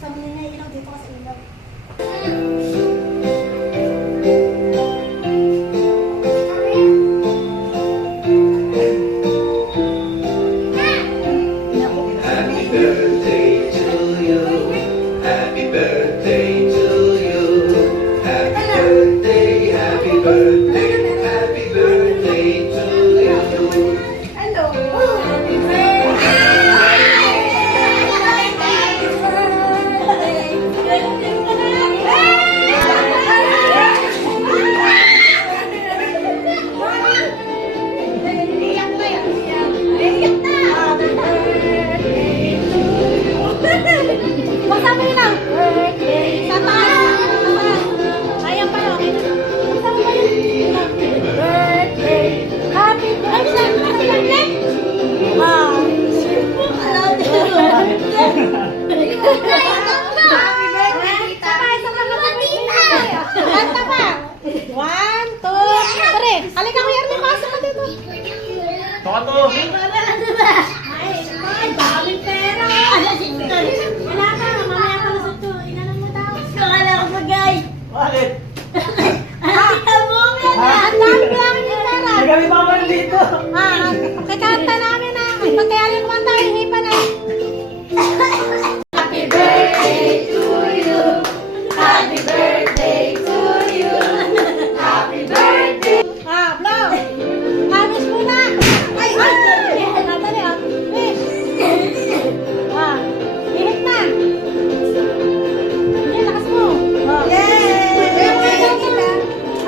Sa mga nailaw dito kasi ilaw. Happy birthday to you. Happy birthday to you. Happy birthday, happy birthday, happy birthday to you. Hello! Happy Masabi lang! Birthday! Sama! Ayan pa lang. Masabi ba yun? Birthday! Happy birthday! Happy birthday! Ah! Happy birthday, tita! Sama ka tita! Kanta pa! 1, 2, 3! Halika ko, Yerny! Pasok ka dito! Toto! Ay, daming pera! Wala ka, mamaya pa lusot to. Inanon mo daw. Kakala ko sa guy. Bakit? Ang dami namin yung pera. May kami pa man dito! Kakanta namin na. Pagkayalin naman tayo, hipa na. Happy birthday to you. Happy birthday to you. Happy birthday. Blow. Hamis muna. Ay, natali ah. Wish. Hihit na. Hindi, lakas mo.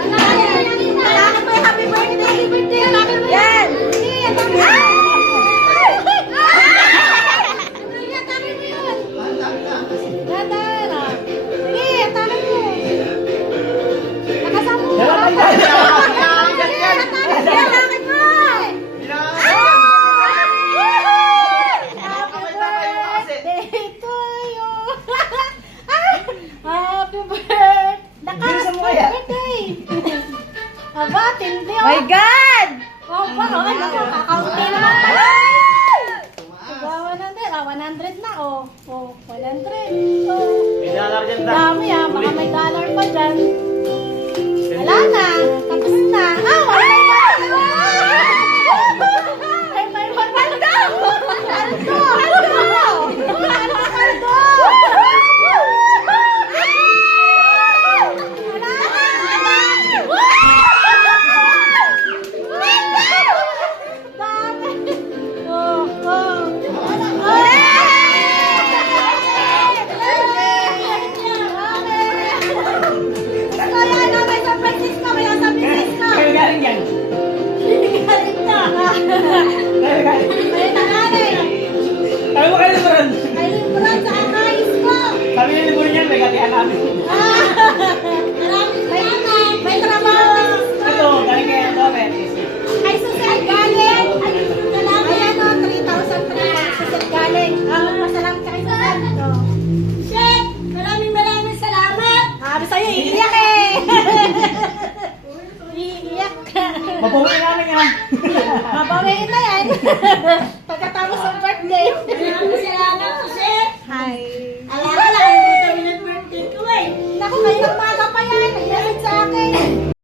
Anak ko yung happy birthday. Happy birthday. Anak mo yan. Aba, tindi oh. My God! Oh, ano ko, kakaunti naman pala. Diba, 100 na, oh. Oh, 100. Oh, May dollar dyan ta. dami ah, baka may dollar pa dyan. Wala na, tapos na. May paldo! Kayo galing yan. Kayo galing. Kaya mo kayo liburan. Kami yung liburan yan, may gatihan namin. May trabaho. Ito, galing kayo ito, Betis. Ay, susil galing. Ayan o, 3,000 susil galing. Masalang ka kayo sa ito. Shit! Maraming salamat. Sabi sa'yo, iiyak eh. Iiyak ka. Mabawiin namin yan. Mabawiin na yan. Pagkatapos ng birthday. Maraming salamat, Susil. Hi. Alala lang, ito yung birthday ko eh. Naku, kayo ng